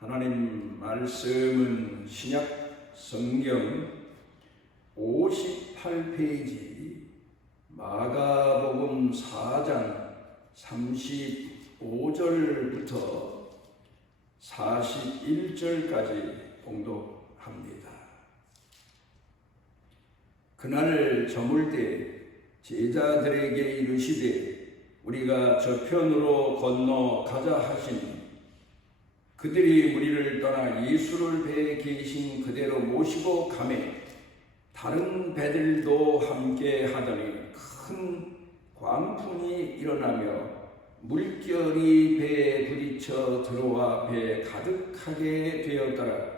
하나님 말씀은 신약 성경 58페이지 마가복음 4장 35절부터 41절까지 봉독합니다. 그날 저물 때 제자들에게 이르시되 우리가 저편으로 건너가자 하시니 그들이 무리를 떠나 예수를 배에 계신 그대로 모시고 가매 다른 배들도 함께 하더니 큰 광풍이 일어나며 물결이 배에 부딪혀 들어와 배에 가득하게 되었더라.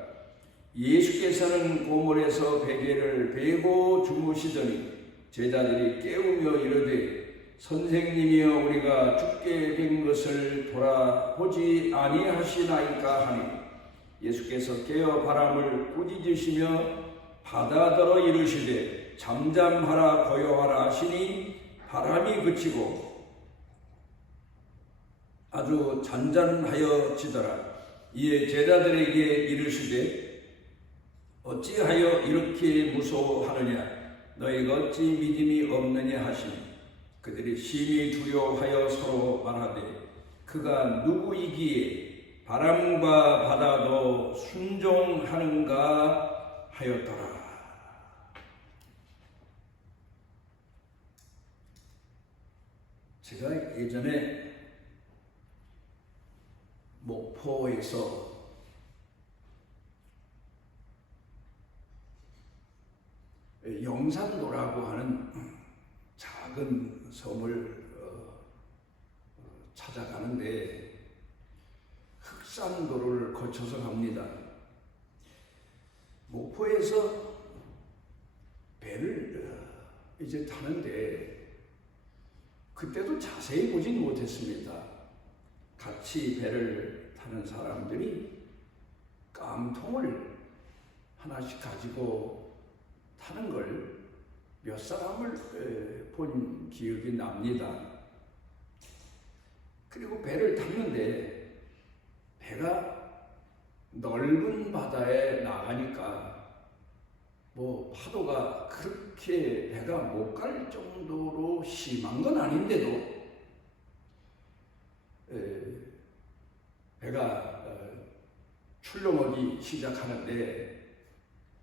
예수께서는 고물에서 베개를 베고 주무시더니 제자들이 깨우며 이르되 선생님이여 우리가 죽게 된 것을 돌아보지 아니하시나이까 하니 예수께서 깨어 바람을 꾸짖으시며 바다더러 이르시되 잠잠하라 고요하라 하시니 바람이 그치고 아주 잔잔하여지더라. 이에 제자들에게 이르시되 어찌하여 이렇게 무서워하느냐 너희가 어찌 믿음이 없느냐 하시니 그들이 심히 두려워하여 서로 말하되 그가 누구이기에 바람과 바다도 순종하는가 하였더라. 제가 예전에 목포에서 영산도라고 하는 작은 섬을 찾아가는데 흑산도를 거쳐서 갑니다. 목포에서 배를 이제 타는데 그때도 자세히 보진 못했습니다. 같이 배를 타는 사람들이 깡통을 하나씩 가지고 타는 걸 몇 사람을 본 기억이 납니다. 그리고 배를 탔는데 배가 넓은 바다에 나가니까 파도가 그렇게 배가 못 갈 정도로 심한 건 아닌데도 배가 출렁하기 시작하는데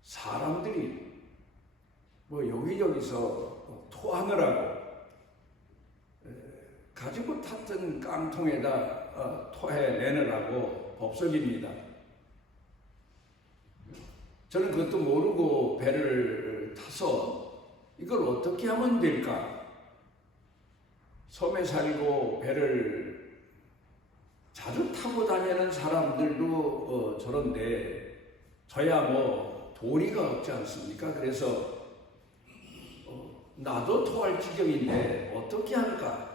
사람들이 여기저기서 토하느라고 가지고 탔던 깡통에다 토해내느라고 법석입니다. 저는 그것도 모르고 배를 타서 이걸 어떻게 하면 될까? 섬에 살고 배를 자주 타고 다니는 사람들도 저런데 저야 도리가 없지 않습니까? 그래서 나도 토할 지경인데 어떻게 할까?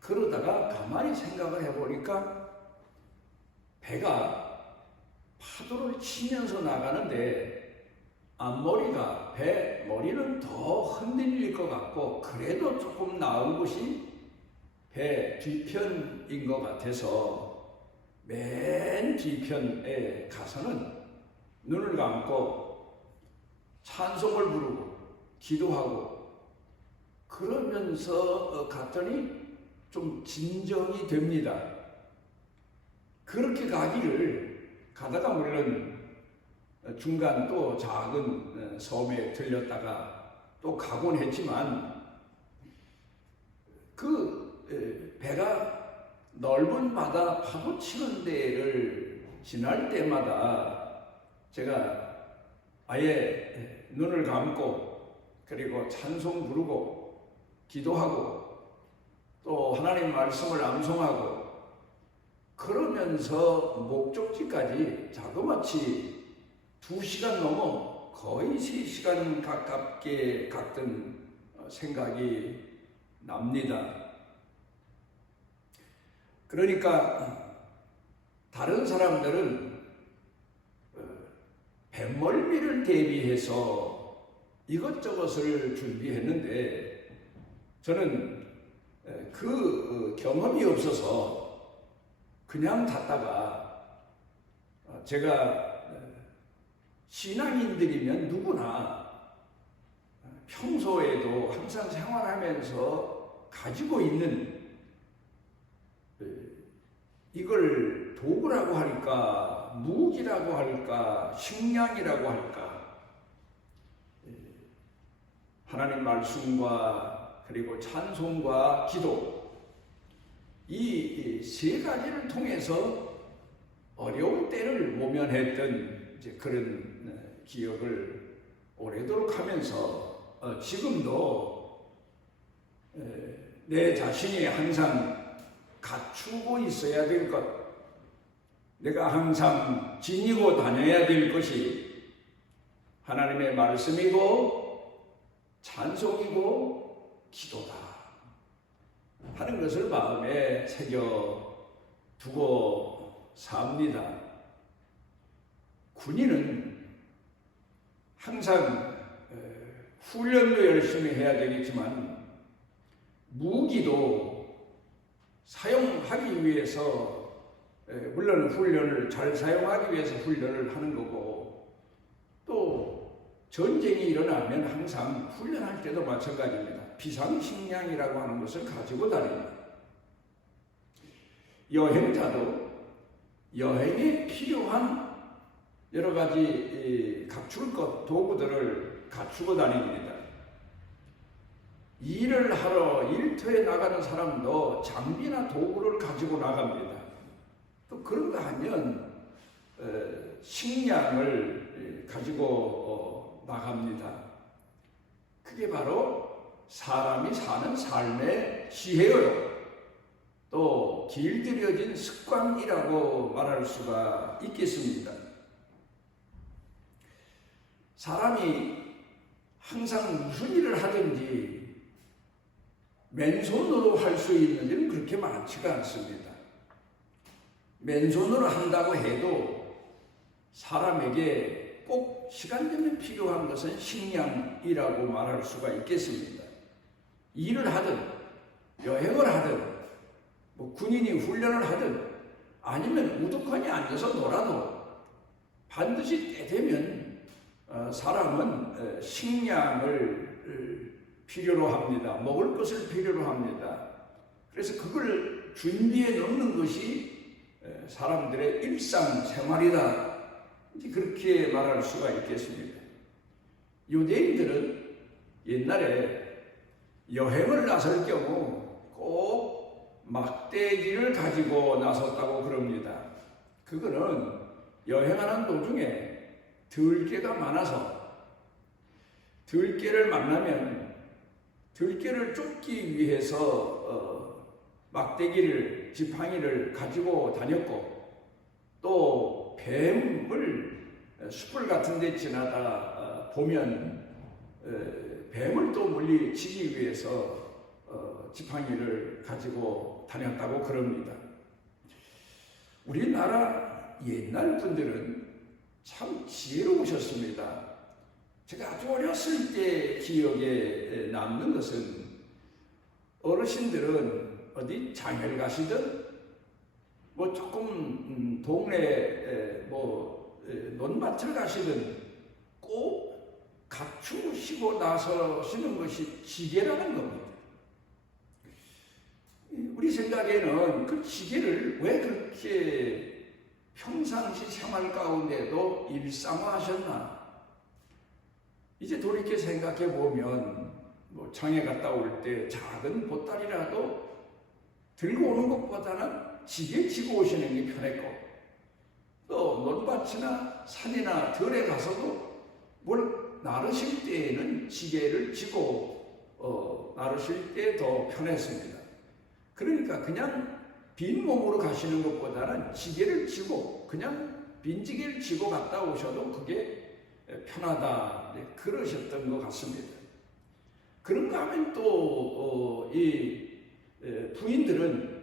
그러다가 가만히 생각을 해보니까 배가 파도를 치면서 나가는데 앞머리가 배 머리는 더 흔들릴 것 같고 그래도 조금 나은 곳이 배 뒤편인 것 같아서 맨 뒤편에 가서는 눈을 감고 찬송을 부르고 기도하고 그러면서 갔더니 좀 진정이 됩니다. 그렇게 가다가 물론 중간 또 작은 섬에 들렸다가 또 가곤 했지만 그 배가 넓은 바다 파도 치는 데를 지날 때마다 제가 아예 눈을 감고 그리고 찬송 부르고 기도하고 또 하나님 말씀을 암송하고 그러면서 목적지까지 자그마치 2시간 넘어 거의 3시간 가깝게 갔던 생각이 납니다. 그러니까 다른 사람들은 뱃멀미를 대비해서 이것저것을 준비했는데 저는 그 경험이 없어서 그냥 탔다가 제가 신앙인들이면 누구나 평소에도 항상 생활하면서 가지고 있는 이걸 도구라고 할까, 무기라고 할까, 식량이라고 할까, 하나님 말씀과 그리고 찬송과 기도, 이 세 가지를 통해서 어려운 때를 모면했던 이제 그런 기억을 오래도록 하면서 지금도 내 자신이 항상 갖추고 있어야 될 것, 내가 항상 지니고 다녀야 될 것이 하나님의 말씀이고 찬송이고 기도다 하는 것을 마음에 새겨 두고 삽니다. 군인은 항상 훈련도 열심히 해야 되겠지만 무기도 사용하기 위해서 물론 훈련을 잘 사용하기 위해서 훈련을 하는 거고, 또 전쟁이 일어나면 항상 훈련할 때도 마찬가지입니다. 비상식량이라고 하는 것을 가지고 다닙니다. 여행자도 여행에 필요한 여러 가지 갖출 것, 도구들을 갖추고 다닙니다. 일을 하러 일터에 나가는 사람도 장비나 도구를 가지고 나갑니다. 또 그런가 하면 식량을 가지고 나갑니다. 그게 바로 사람이 사는 삶의 지혜요, 또 길들여진 습관이라고 말할 수가 있겠습니다. 사람이 항상 무슨 일을 하든지 맨손으로 할 수 있는 일은 그렇게 많지가 않습니다. 맨손으로 한다고 해도 사람에게 꼭 시간 되면 필요한 것은 식량이라고 말할 수가 있겠습니다. 일을 하든 여행을 하든 군인이 훈련을 하든 아니면 우두커니 앉아서 놀아도 반드시 때 되면 사람은 식량을 필요로 합니다. 먹을 것을 필요로 합니다. 그래서 그걸 준비해 놓는 것이 사람들의 일상생활이다, 그렇게 말할 수가 있겠습니다. 유대인들은 옛날에 여행을 나설 경우 꼭 막대기를 가지고 나섰다고 그럽니다. 그거는 여행하는 도중에 들개가 많아서 들개를 만나면 들개를 쫓기 위해서 막대기를, 지팡이를 가지고 다녔고, 또 뱀을 숯불 같은 데 지나다 보면 뱀을 또 물리치기 위해서 지팡이를 가지고 다녔다고 그럽니다. 우리나라 옛날 분들은 참 지혜로우셨습니다. 제가 아주 어렸을 때 기억에 남는 것은, 어르신들은 어디 장을 가시든 조금 동네 논밭을 가시든 꼭 갖추시고 나서시는 것이 지혜라는 겁니다. 우리 생각에는 그 지혜를 왜 그렇게 평상시 생활 가운데도 일상화하셨나? 이제 돌이켜 생각해 보면 장에 갔다 올 때 작은 보따리라도 들고 오는 것보다는 지게 지고 오시는 게 편했고, 또 논밭이나 산이나 들에 가서도 뭘 나르실 때에는 지게를 지고 나르실 때 더 편했습니다. 그러니까 그냥 빈 몸으로 가시는 것보다는 지게를 지고 그냥 빈지게를 지고 갔다 오셔도 그게 편하다, 그러셨던 것 같습니다. 그런가 하면 또 이 부인들은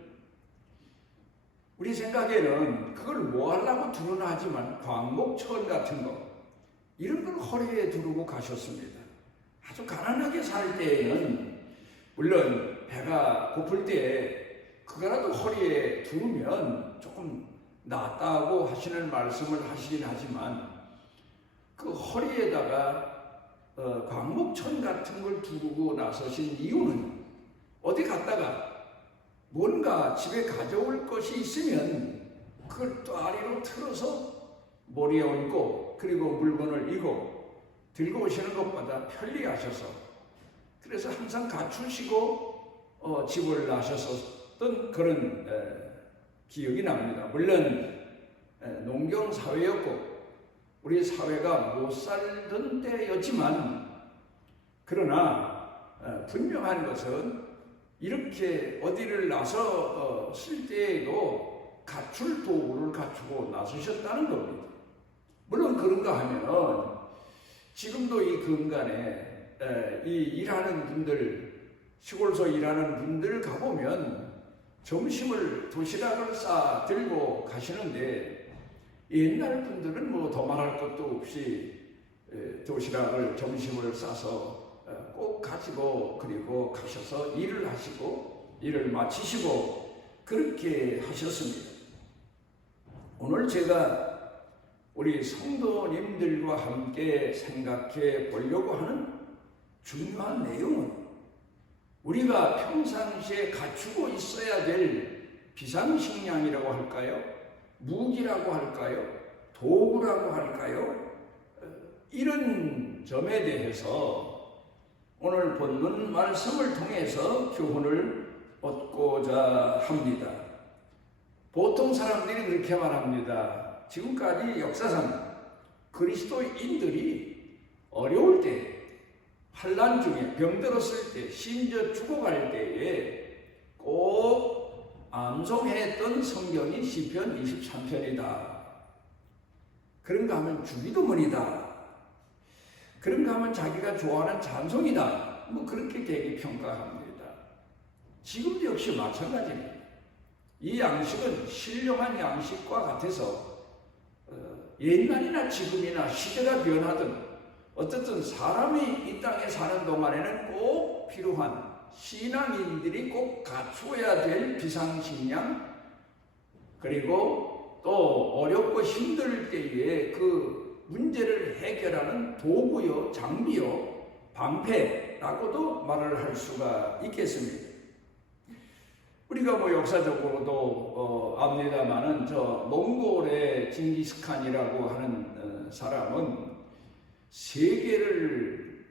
우리 생각에는 그걸 뭐 하려고 두르나 하지만 광목천 같은 거, 이런 걸 허리에 두르고 가셨습니다. 아주 가난하게 살 때에는 물론 배가 고플 때 그거라도 허리에 두르면 조금 낫다고 하시는 말씀을 하시긴 하지만 그 허리에다가 광목천 같은 걸 두고 나서신 이유는 어디 갔다가 뭔가 집에 가져올 것이 있으면 그걸 또 아래로 틀어서 머리에 얹고 그리고 물건을 이고 들고 오시는 것보다 편리하셔서 그래서 항상 갖추시고 집을 나셨었던 그런 기억이 납니다. 물론 농경 사회였고 우리 사회가 못 살던 때였지만 그러나 분명한 것은 이렇게 어디를 나서 쓸 때에도 갖출 도구를 갖추고 나서셨다는 겁니다. 물론 그런가 하면은 지금도 이 근간에 이 일하는 분들 시골서 일하는 분들 가보면 점심을 도시락을 싸 들고 가시는데 옛날 분들은 뭐 더 말할 것도 없이 도시락을 점심을 싸서 꼭 가지고 그리고 가셔서 일을 하시고 일을 마치시고 그렇게 하셨습니다. 오늘 제가 우리 성도님들과 함께 생각해 보려고 하는 중요한 내용은 우리가 평상시에 갖추고 있어야 될 비상식량이라고 할까요? 무기라고 할까요? 도구라고 할까요? 이런 점에 대해서 오늘 본문 말씀을 통해서 교훈을 얻고자 합니다. 보통 사람들이 그렇게 말합니다. 지금까지 역사상 그리스도인들이 어려울 때, 환난 중에 병들었을 때, 심지어 죽어갈 때에 꼭 암송했던 성경이 시편 23편이다. 그런가 하면 주기도문이다. 그런가 하면 자기가 좋아하는 찬송이다. 뭐 그렇게 되게 평가합니다. 지금도 역시 마찬가지입니다. 이 양식은 신령한 양식과 같아서 옛날이나 지금이나 시대가 변하든 어쨌든 사람이 이 땅에 사는 동안에는 꼭 필요한 신앙인들이 꼭 갖추어야 될 비상식량 그리고 또 어렵고 힘들 때에 그 문제를 해결하는 도구요, 장비요, 방패라고도 말을 할 수가 있겠습니다. 우리가 뭐 역사적으로도 압니다마는 저 몽골의 징기스칸이라고 하는 사람은 세계를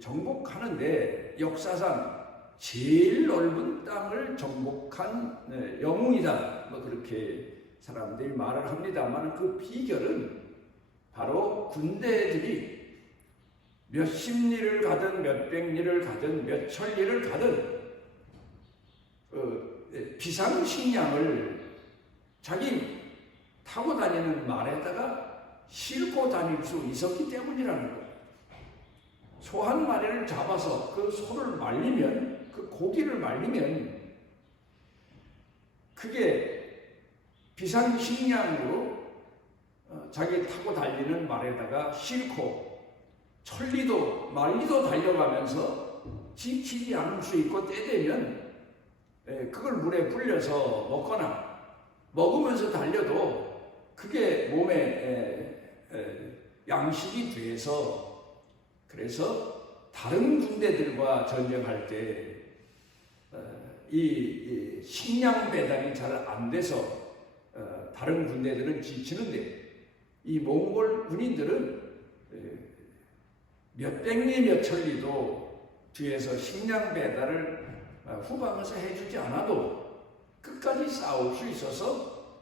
정복하는데 역사상 제일 넓은 땅을 정복한 영웅이다. 뭐 그렇게 사람들이 말을 합니다만 그 비결은 바로 군대들이 몇십 리를 가든 몇백 리를 가든 몇천 리를 가든 비상식량을 자기 타고 다니는 말에다가 싣고 다닐 수 있었기 때문이라는 거예요. 소 한 마리를 잡아서 그 소를 말리면 그 고기를 말리면 그게 비상식량으로 자기 타고 달리는 말에다가 싣고 천리도 만리도 달려가면서 지치지 않을 수 있고 때 되면 그걸 물에 불려서 먹거나 먹으면서 달려도 그게 몸에 양식이 돼서 그래서 다른 군대들과 전쟁할 때 이 식량 배달이 잘 안 돼서 다른 군대들은 지치는데 이 몽골 군인들은 몇백 리 몇천 리도 뒤에서 식량 배달을 후방에서 해주지 않아도 끝까지 싸울 수 있어서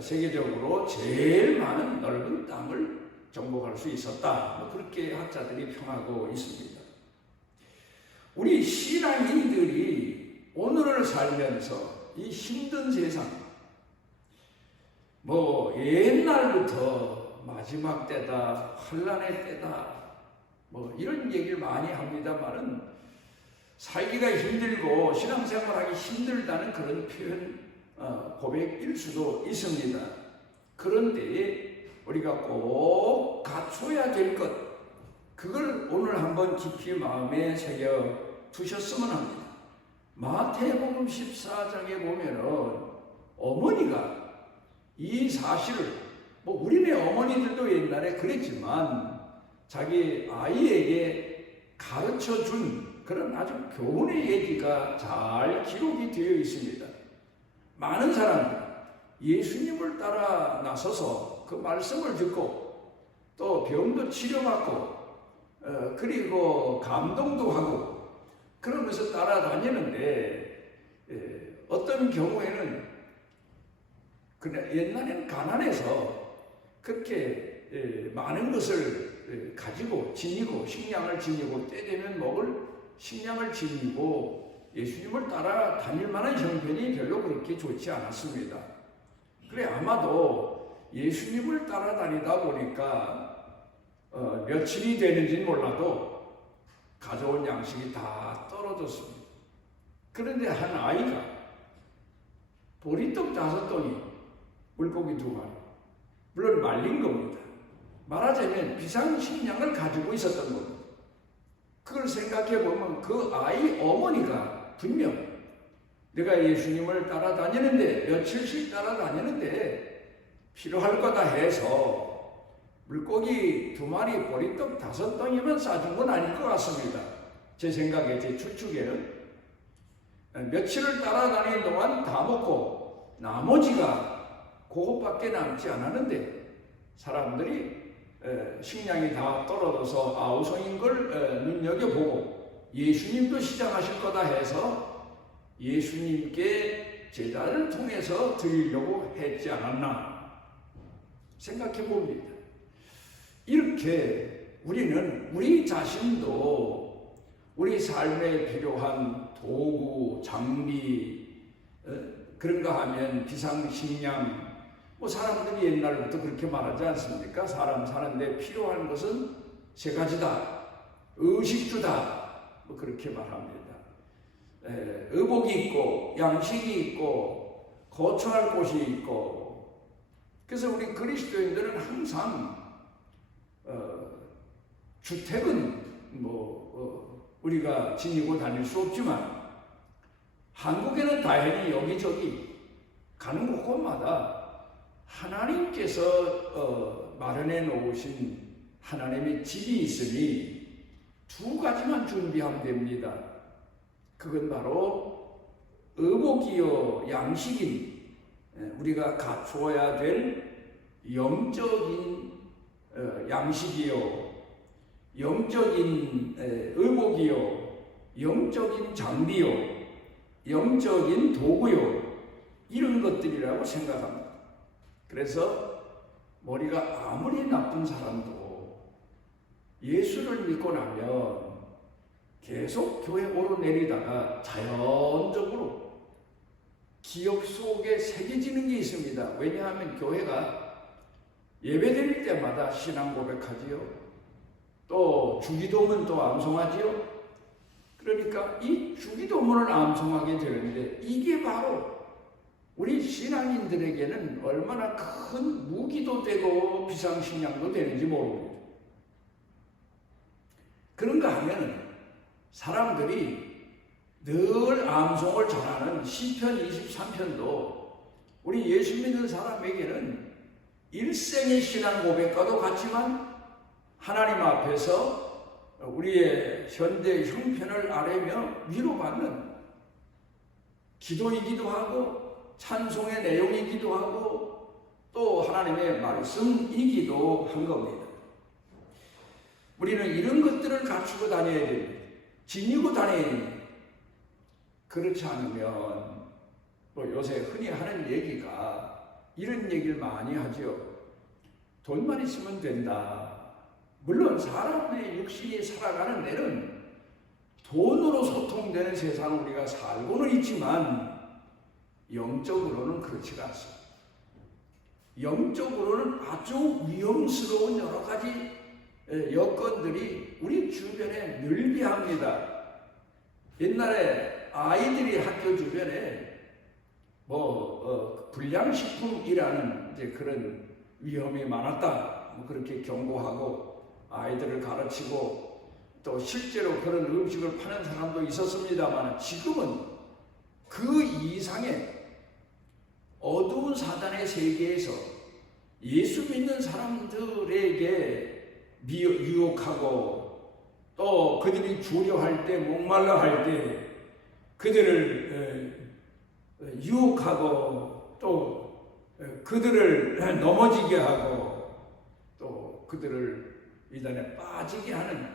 세계적으로 제일 많은 넓은 땅을 정복할 수 있었다. 뭐 그렇게 학자들이 평하고 있습니다. 우리 신앙인들이 오늘을 살면서 이 힘든 세상, 뭐 옛날부터 마지막 때다, 환난의 때다, 뭐 이런 얘기를 많이 합니다만은 살기가 힘들고 신앙생활하기 힘들다는 그런 표현 고백일 수도 있습니다. 그런데 우리가 꼭 갖춰야 될 것, 그걸 오늘 한번 깊이 마음에 새겨 두셨으면 합니다. 마태복음 14장에 보면은 어머니가 이 사실을 우리네 어머니들도 옛날에 그랬지만 자기 아이에게 가르쳐 준 그런 아주 교훈의 얘기가 잘 기록이 되어 있습니다. 많은 사람들 예수님을 따라 나서서 그 말씀을 듣고 또 병도 치료받고 그리고 감동도 하고 그러면서 따라다니는데 어떤 경우에는 그냥 옛날에는 가난해서 그렇게 많은 것을 가지고 지니고 식량을 지니고 때 되면 먹을 식량을 지니고 예수님을 따라 다닐 만한 형편이 별로 그렇게 좋지 않았습니다. 그래 아마도 예수님을 따라다니다 보니까 며칠이 되는지는 몰라도 가져온 양식이 다 떨어졌습니다. 그런데 한 아이가 보리떡 5덩이, 물고기 2마리, 물론 말린 겁니다. 말하자면 비상식량을 가지고 있었던 겁니다. 그걸 생각해 보면 그 아이 어머니가 분명 내가 예수님을 따라다니는데 며칠씩 따라다니는데 필요할 거다 해서 물고기 2마리, 보리떡 5덩이만 싸준 건 아닐 것 같습니다. 제 생각에, 제 추측에는 며칠을 따라다니는 동안 다 먹고 나머지가 그것밖에 남지 않았는데 사람들이 식량이 다 떨어져서 아우성인 걸 눈여겨보고 예수님도 시작하실 거다 해서 예수님께 제자를 통해서 드리려고 했지 않았나 생각해 봅니다. 이렇게 우리는 우리 자신도 우리 삶에 필요한 도구, 장비, 그런가 하면 비상식량, 사람들이 옛날부터 그렇게 말하지 않습니까? 사람 사는데 필요한 것은 3가지다. 의식주다. 그렇게 말합니다. 의복이 있고 양식이 있고 거처할 곳이 있고 그래서 우리 그리스도인들은 항상 주택은 우리가 지니고 다닐 수 없지만 한국에는 다행히 여기저기 가는 곳마다 하나님께서 마련해 놓으신 하나님의 집이 있으니 2가지만 준비하면 됩니다. 그건 바로 의복이요 양식인 우리가 갖추어야 될 영적인 양식이요 영적인 의복이요 영적인 장비요 영적인 도구요 이런 것들이라고 생각합니다. 그래서 머리가 아무리 나쁜 사람도 예수를 믿고 나면 계속 교회 오르내리다가 자연적으로 기억 속에 새겨지는 게 있습니다. 왜냐하면 교회가 예배드릴 때마다 신앙 고백하지요. 또 주기도문 또 암송하지요. 그러니까 이 주기도문을 암송하게 되는데 이게 바로 우리 신앙인들에게는 얼마나 큰 무기도 되고 비상식량도 되는지 모릅니다. 그런가 하면 사람들이 늘 암송을 잘하는 시편 23편도 우리 예수 믿는 사람에게는 일생의 신앙 고백과도 같지만 하나님 앞에서 우리의 현대 형편을 아뢰며 위로받는 기도이기도 하고 찬송의 내용이기도 하고 또 하나님의 말씀이기도 한 겁니다. 우리는 이런 것들을 갖추고 다녀야 됩니다. 지니고 다녀야 됩니다. 그렇지 않으면 요새 흔히 하는 얘기가 이런 얘기를 많이 하죠. 돈만 있으면 된다. 물론 사람의 육신이 살아가는 데는 돈으로 소통되는 세상을 우리가 살고는 있지만 영적으로는 그렇지가 않습니다. 영적으로는 아주 위험스러운 여러 가지 여건들이 우리 주변에 늘비합니다. 옛날에 아이들이 학교 주변에 불량식품이라는 이제 그런 위험이 많았다. 그렇게 경고하고 아이들을 가르치고 또 실제로 그런 음식을 파는 사람도 있었습니다만 지금은 그 이상의 어두운 사단의 세계에서 예수 믿는 사람들에게 유혹하고 또 그들이 주려할 때 목말라 할 때 그들을 유혹하고 또 그들을 넘어지게 하고 또 그들을 이단에 빠지게 하는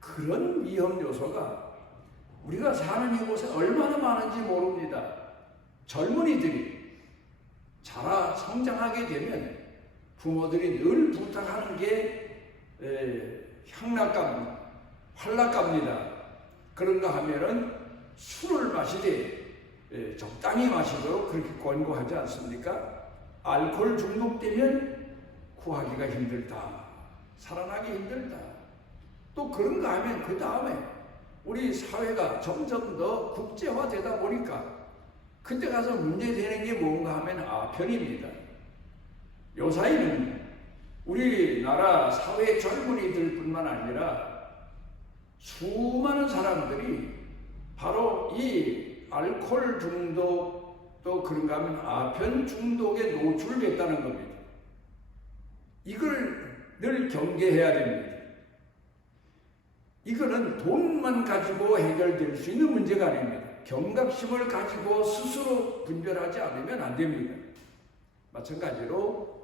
그런 위험 요소가 우리가 사는 이곳에 얼마나 많은지 모릅니다. 젊은이들이 자라 성장하게 되면 부모들이 늘 부탁하는 게 향락갑니다. 활락갑니다. 그런가 하면은 술을 마시되 적당히 마시도록 그렇게 권고하지 않습니까? 알코올 중독되면 구하기가 힘들다. 살아나기 힘들다. 또 그런가 하면 그 다음에 우리 사회가 점점 더 국제화되다 보니까 그때 가서 문제되는 게 뭔가 하면 아편입니다. 요사이는 우리나라 사회 젊은이들 뿐만 아니라 수많은 사람들이 바로 이 알코올 중독 또 그런가 하면 아편 중독에 노출됐다는 겁니다. 이걸 늘 경계해야 됩니다. 이거는 돈만 가지고 해결될 수 있는 문제가 아닙니다. 경각심을 가지고 스스로 분별하지 않으면 안 됩니다. 마찬가지로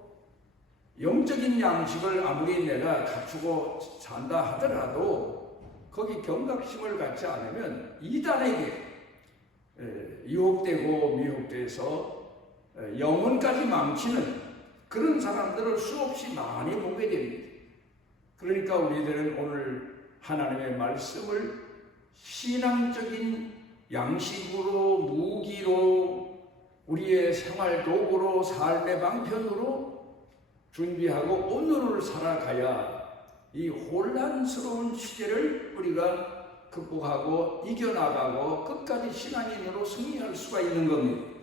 영적인 양식을 아무리 내가 갖추고 산다 하더라도 거기 경각심을 갖지 않으면 이단에게 유혹되고 미혹돼서 영혼까지 망치는 그런 사람들을 수없이 많이 보게 됩니다. 그러니까 우리들은 오늘 하나님의 말씀을 신앙적인 양식으로, 무기로, 우리의 생활 도구로, 삶의 방편으로 준비하고 오늘을 살아가야 이 혼란스러운 시대를 우리가 극복하고 이겨나가고 끝까지 신앙인으로 승리할 수가 있는 겁니다.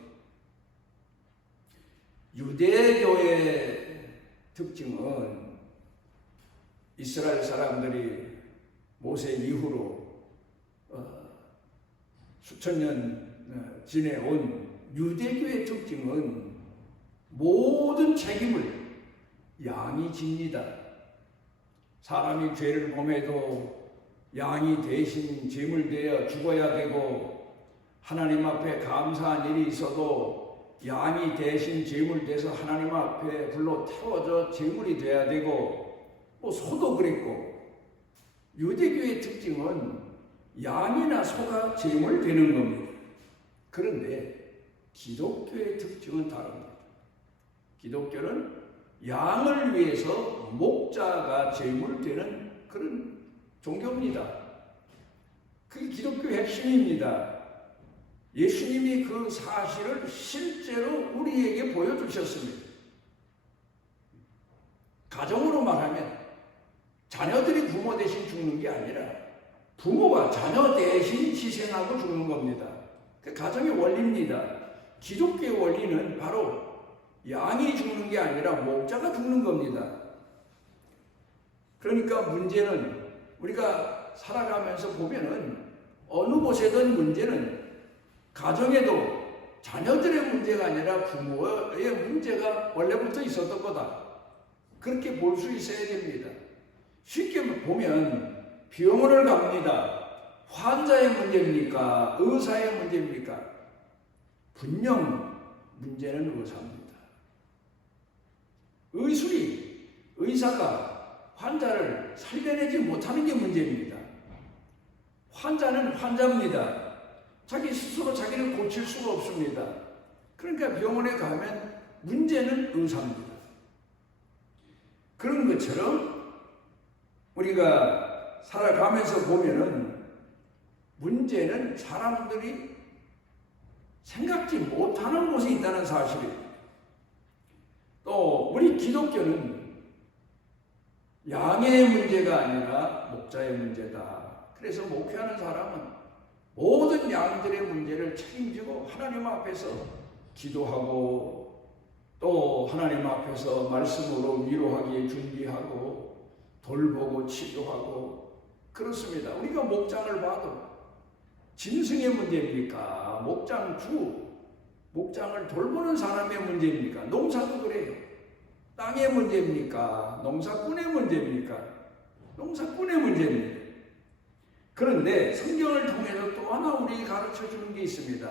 유대교의 특징은 이스라엘 사람들이 모세 이후로 수천 년 지내온 유대교의 특징은 모든 책임을 양이 집니다. 사람이 죄를 범해도 양이 대신 제물되어 죽어야 되고 하나님 앞에 감사한 일이 있어도 양이 대신 제물돼서 하나님 앞에 불로 태워져 제물이 돼야 되고 소도 그랬고 유대교의 특징은 양이나 소가 제물되는 겁니다. 그런데 기독교의 특징은 다릅니다. 기독교는 양을 위해서 목자가 제물되는 그런 종교입니다. 그게 기독교의 핵심입니다. 예수님이 그 사실을 실제로 우리에게 보여주셨습니다. 가정으로 말하면 자녀들이 부모 대신 죽는 게 아니라 부모가 자녀 대신 희생하고 죽는 겁니다. 그 가정의 원리입니다. 기독교의 원리는 바로 양이 죽는 게 아니라 목자가 죽는 겁니다. 그러니까 문제는 우리가 살아가면서 보면은 어느 곳에든 문제는 가정에도 자녀들의 문제가 아니라 부모의 문제가 원래부터 있었던 거다. 그렇게 볼 수 있어야 됩니다. 쉽게 보면 병원을 갑니다. 환자의 문제입니까? 의사의 문제입니까? 분명 문제는 의사입니다. 의사가 환자를 살려내지 못하는 게 문제입니다. 환자는 환자입니다. 자기 스스로 자기를 고칠 수가 없습니다. 그러니까 병원에 가면 문제는 의사입니다. 그런 것처럼 우리가 살아가면서 보면은 문제는 사람들이 생각지 못하는 곳에 있다는 사실이에요. 또 우리 기독교는 양의 문제가 아니라 목자의 문제다. 그래서 목회하는 사람은 모든 양들의 문제를 책임지고 하나님 앞에서 기도하고 또 하나님 앞에서 말씀으로 위로하기에 준비하고 돌보고 치료하고 그렇습니다. 우리가 목장을 봐도 짐승의 문제입니까? 목장주 목장을 돌보는 사람의 문제입니까? 농사도 그래요. 땅의 문제입니까? 농사꾼의 문제입니까? 농사꾼의 문제입니다. 그런데 성경을 통해서 또 하나 우리에게 가르쳐 주는 게 있습니다.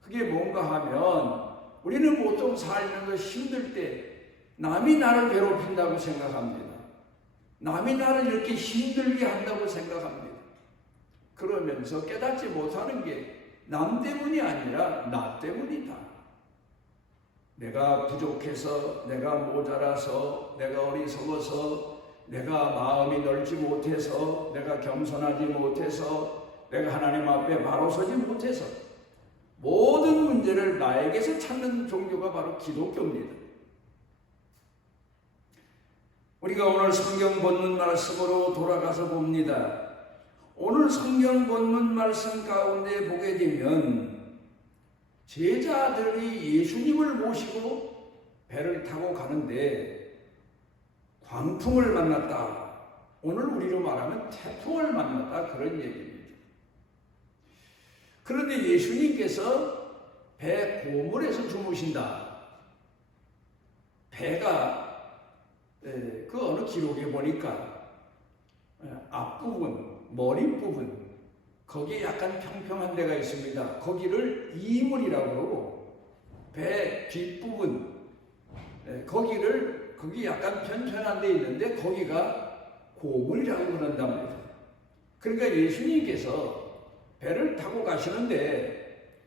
그게 뭔가 하면 우리는 보통 살면서 힘들 때 남이 나를 괴롭힌다고 생각합니다. 남이 나를 이렇게 힘들게 한다고 생각합니다. 그러면서 깨닫지 못하는 게 남 때문이 아니라 나 때문이다. 내가 부족해서, 내가 모자라서, 내가 어리석어서, 내가 마음이 넓지 못해서, 내가 겸손하지 못해서, 내가 하나님 앞에 바로 서지 못해서 모든 문제를 나에게서 찾는 종교가 바로 기독교입니다. 우리가 오늘 성경 본문 말씀으로 돌아가서 봅니다. 오늘 성경 본문 말씀 가운데 보게 되면 제자들이 예수님을 모시고 배를 타고 가는데 광풍을 만났다. 오늘 우리로 말하면 태풍을 만났다. 그런 얘기입니다. 그런데 예수님께서 배 고물에서 주무신다. 배가 그 어느 기록에 보니까 앞부분, 머리 부분, 거기에 약간 평평한 데가 있습니다. 거기를 이물이라고 그러고, 배 뒷부분, 거기 약간 편편한 데 있는데 거기가 고물이라고 그런답니다. 그러니까 예수님께서 배를 타고 가시는데,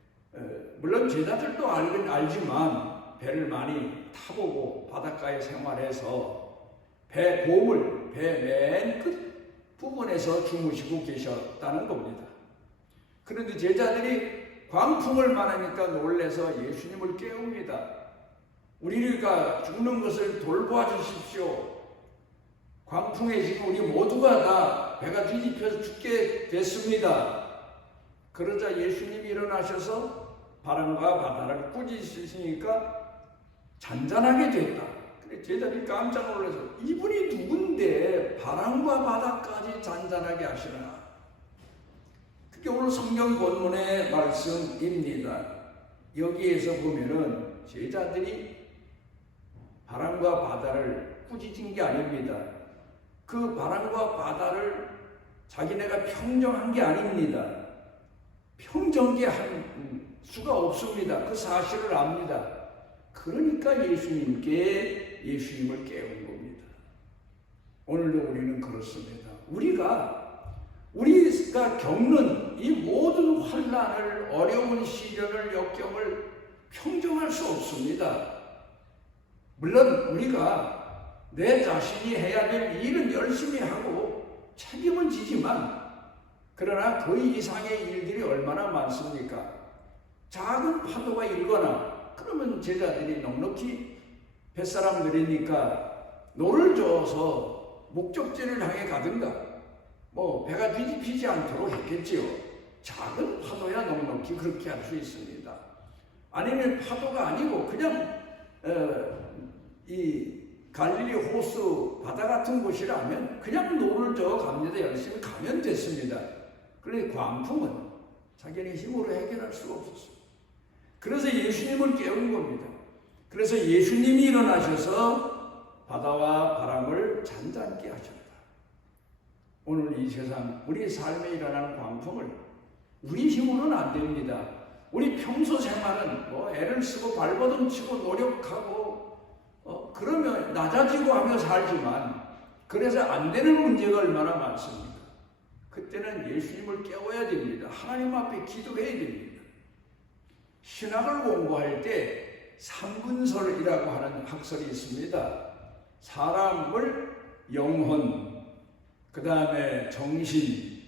물론 제자들도 알지만 배를 많이 타보고 바닷가에 생활해서 배 고물, 배 맨 끝 부분에서 주무시고 계셨다는 겁니다. 그런데 제자들이 광풍을 만나니까 놀라서 예수님을 깨웁니다. 우리가 죽는 것을 돌보아 주십시오. 광풍에 지금 우리 모두가 다 배가 뒤집혀서 죽게 됐습니다. 그러자 예수님이 일어나셔서 바람과 바다를 꾸짖으시니까 잔잔하게 됐다. 제자들이 깜짝 놀라서 이분이 누군데 바람과 바다까지 잔잔하게 하시나. 그게 오늘 성경 본문의 말씀입니다. 여기에서 보면은 제자들이 바람과 바다를 꾸짖은 게 아닙니다. 그 바람과 바다를 자기네가 평정한 게 아닙니다. 평정게 한 수가 없습니다. 그 사실을 압니다. 그러니까 예수님을 깨운 겁니다. 오늘도 우리는 그렇습니다. 우리가 겪는 이 모든 환난을, 어려운 시련을, 역경을 평정할 수 없습니다. 물론 우리가 내 자신이 해야 될 일은 열심히 하고 책임은 지지만, 그러나 그 이상의 일들이 얼마나 많습니까? 작은 파도가 일거나, 그러면 제자들이 넉넉히 뱃사람들이니까 노를 저어서 목적지를 향해 가든가, 배가 뒤집히지 않도록 했겠지요. 작은 파도야 넉넉히 그렇게 할 수 있습니다. 아니면 파도가 아니고 그냥 이 갈릴리 호수 바다 같은 곳이라면 그냥 노를 저어 갑니다. 열심히 가면 됐습니다. 그런데 광풍은 자기네 힘으로 해결할 수가 없었어요. 그래서 예수님을 깨운 겁니다. 그래서 예수님이 일어나셔서 바다와 바람을 잔잔케 하셨다. 오늘 이 세상, 우리 삶에 일어나는 광풍을 우리 힘으로는 안 됩니다. 우리 평소 생활은 애를 쓰고 발버둥 치고 노력하고 그러면 낮아지고 하며 살지만, 그래서 안 되는 문제가 얼마나 많습니까? 그때는 예수님을 깨워야 됩니다. 하나님 앞에 기도해야 됩니다. 신학을 공부할 때 삼분설이라고 하는 학설이 있습니다. 사람을 영혼, 그 다음에 정신,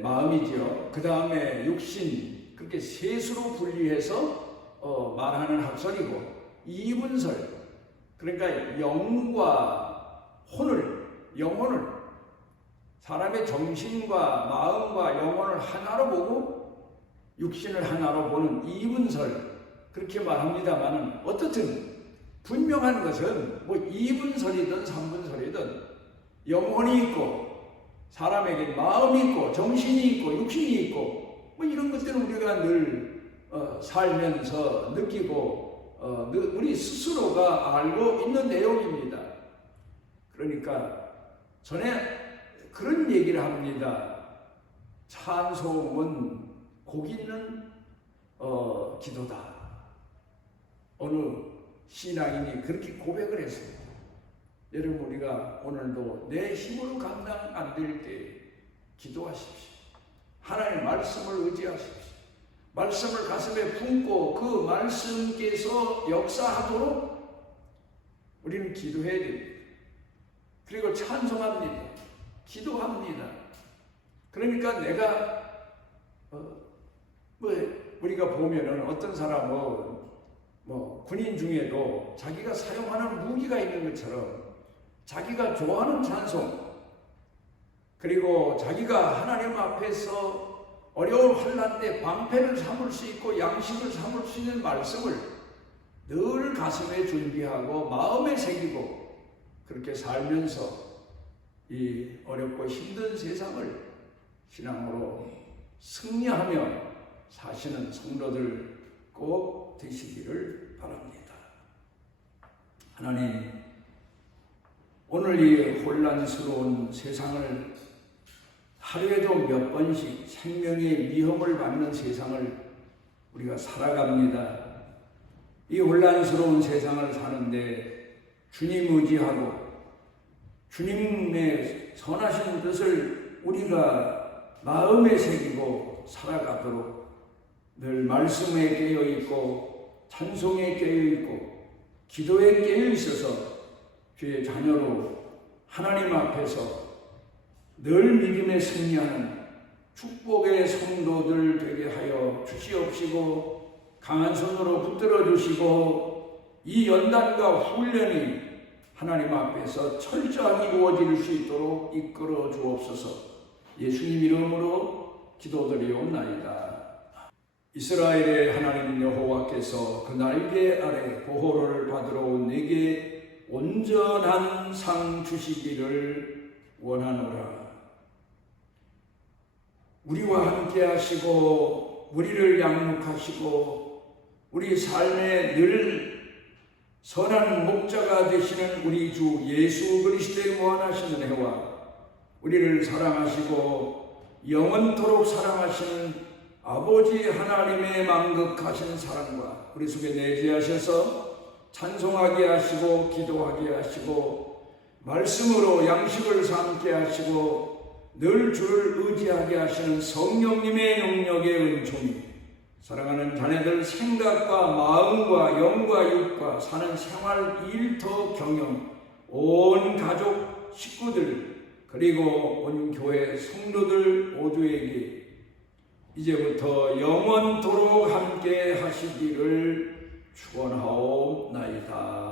마음이죠. 그 다음에 육신, 그렇게 셋으로 분리해서 말하는 학설이고, 이분설, 그러니까 영과 영혼을 사람의 정신과 마음과 영혼을 하나로 보고 육신을 하나로 보는 이분설, 그렇게 말합니다만, 어떻든 분명한 것은 이분설이든 삼분설이든 영혼이 있고 사람에게 마음이 있고 정신이 있고 육신이 있고 이런 것들은 우리가 늘 살면서 느끼고 우리 스스로가 알고 있는 내용입니다. 그러니까 전에 그런 얘기를 합니다. 찬송은 복 있는 기도다. 어느 신앙인이 그렇게 고백을 했습니다. 여러분, 우리가 오늘도 내 힘으로 감당 안 될 때 기도하십시오. 하나님의 말씀을 의지하십시오. 말씀을 가슴에 품고 그 말씀께서 역사하도록 우리는 기도해야 됩니다. 그리고 찬송합니다. 기도합니다. 그러니까 내가 우리가 보면은 어떤 사람은 군인 중에도 자기가 사용하는 무기가 있는 것처럼 자기가 좋아하는 찬송, 그리고 자기가 하나님 앞에서 어려운 환난 때 방패를 삼을 수 있고 양식을 삼을 수 있는 말씀을 늘 가슴에 준비하고 마음에 새기고 그렇게 살면서 이 어렵고 힘든 세상을 신앙으로 승리하며 사시는 성도들 꼭 되시기를 바랍니다. 하나님, 오늘 이 혼란스러운 세상을 하루에도 몇 번씩 생명의 위험을 받는 세상을 우리가 살아갑니다. 이 혼란스러운 세상을 사는데 주님 의지하고 주님의 선하신 뜻을 우리가 마음에 새기고 살아가도록 늘 말씀에 깨어있고 찬송에 깨어있고 기도에 깨어있어서 주의 자녀로 하나님 앞에서 늘 믿음에 승리하는 축복의 성도들 되게 하여 주시옵시고 강한 손으로 붙들어 주시고 이 연단과 훈련이 하나님 앞에서 철저하게 이루어질 수 있도록 이끌어 주옵소서. 예수님 이름으로 기도드리옵나이다. 이스라엘의 하나님 여호와께서 그 날개 아래 보호를 받으러 온 내게 온전한 상 주시기를 원하노라. 우리와 함께 하시고 우리를 양육하시고 우리 삶에 늘 선한 목자가 되시는 우리 주 예수 그리스도의 무한하시는 해와 우리를 사랑하시고 영원토록 사랑하시는 아버지 하나님의 만극하신 사랑과 우리 속에 내재하셔서 찬송하게 하시고 기도하게 하시고 말씀으로 양식을 삼게 하시고 늘 주를 의지하게 하시는 성령님의 능력의 은총이 사랑하는 자녀들 생각과 마음과 영과 육과 사는 생활 일터 경영 온 가족 식구들 그리고 온 교회 성도들 모두에게 이제부터 영원토록 함께 하시기를 축원하옵나이다.